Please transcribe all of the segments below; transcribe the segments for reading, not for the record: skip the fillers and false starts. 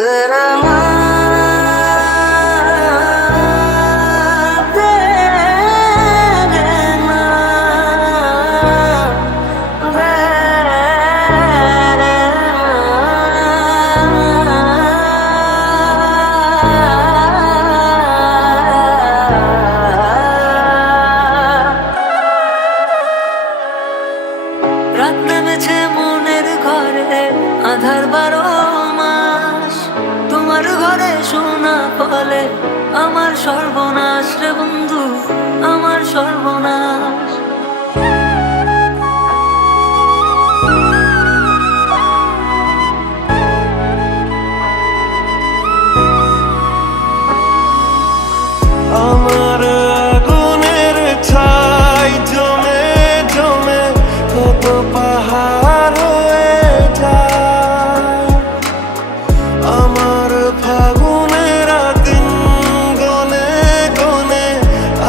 রাত নেমেছে মনের ঘরে আধার 12 মাস, তোমার ঘরে শোনা ফলে আমার সর্বনাশ রে বন্ধু, আমার সর্বনাশ। আমার আগুনের ছাই জমে জমে কত পাহাড় হয়ে যায়। আমার ফাগুনের দিন গনে গনে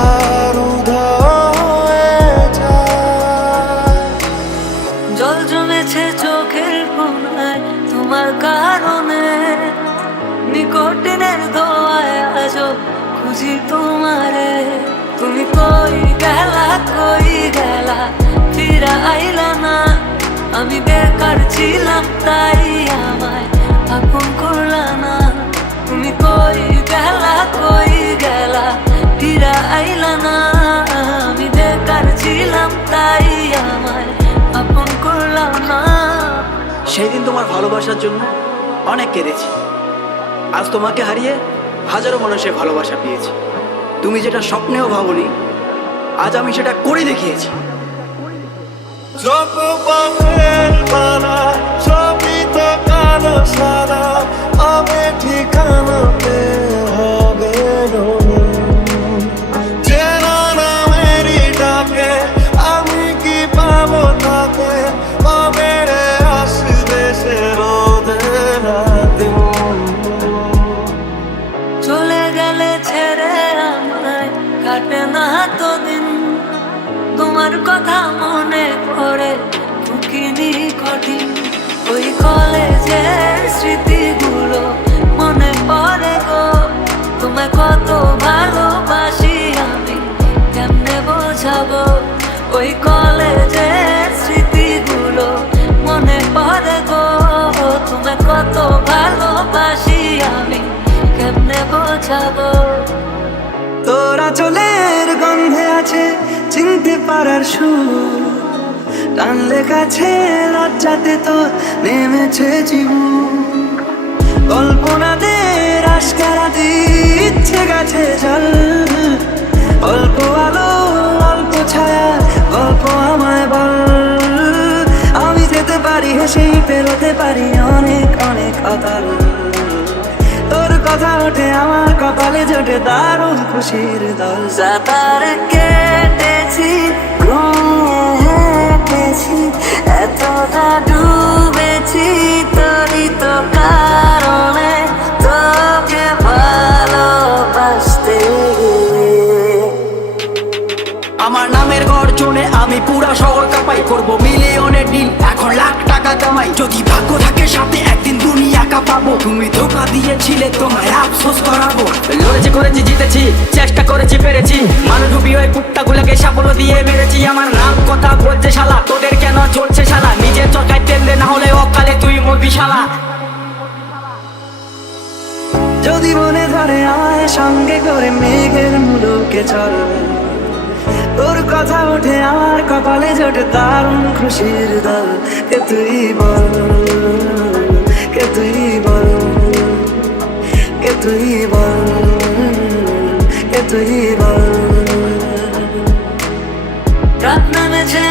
আর উধাও হয়ে যায়। জল জমেছে চোখের কোণায় তোমার কারণে, নিকটিনের দোয়ায় আজও খুঁজি তোমারে। তুমি কই গেলা ফিরা আইলা না, আমি বেকার ছিলাম তাই আমায় আপন করলা না। তুমি কই গেলা ফিরা আইলা না, আমি বেকার ছিলাম তাই আমায় আপন করলা না। সেদিন তোমার ভালোবাসার জন্য অনেক কেঁদেছি, আজ তোমাকে হারিয়ে হাজারো মানুষের ভালোবাসা পেয়েছি। তুমি যেটা স্বপ্নেও ভাবনি, আজ আমি সেটা করে দেখিয়েছি। যত পথের বানা সবই তো কালো সারা, আমি ঠিকানাতে হবে চেনা নামেরই ডাকে, আমি কি পাবো তাকে, কবে রে আসবে সে রোদের দিন। চলে গেলে ছেড়ে আমায় কাটে না তো দিন, তোমার কথা মনে পড়ে টুকিনি কঠিন। ওই কলেজের স্মৃতিগুলো মনে পড়ে গো, তোমায় কত ভালোবাসি আমি কেমনে বোঝাবো। ওই কলেজের স্মৃতিগুলো মনে পড়ে গো, তোমায় কত ভালোবাসি আমি কেমনে বোঝাবো। তোরা চলের গন্ধে আছে চিনতে পারার সুর, টানলে কাছে লজ্জাতে তোর নেমেছে জীবন। কল্পনাদের আশকারা দিচ্ছে গাছে জল, অল্প আলো অল্প ছায়া গল্প আমায় বল। আমি যেতে পারি হেসেই পেরোতে পারি অনেক অনেক অতল। তোর কথা ওঠে আমার কপালে জোটে দারুণ খুশির দল। সাঁতার কেটেছি ঘুমিয়ে হেঁটেছি, এতটা ডুবেছি তোরই তো কারণে, তোকে ভালোবাসতে গিয়ে। আমার নামের গর্জনে আমি পুরা শহর কাঁপাই, করবো মিলিয়নের ডিল এখন লাখ টাকা কামাই। যদি ভাগ্য থাকে সাথে একদিন দুনিয়া কাঁপাবো, তুমি ধোকা দিয়েছিলে তোমায় আফসোস করাবো। লড়েছি করেছি জিতেছি চেষ্টা করেছি পেরেছি, মানুষ ডুবি হয়ে কুত্তা গুলোকে সাফল্য দিয়ে মেরেছি। আমার নাম কথা বলছে শালা, তোদের কেন চলছে শালা, নিজের চরকায় তেল দে না হলে অকালে তুই মরবি শালা। যদি মনে ধরে আমায় সঙ্গে করে মেঘের মুলুকে চল, তোর কথা ওঠে আমার কপালে জোটে দারুণ খুশির দল। কে তুই বল, কে তুই বল, কে তুই বল, কে তুই বল। রাত নেমেছে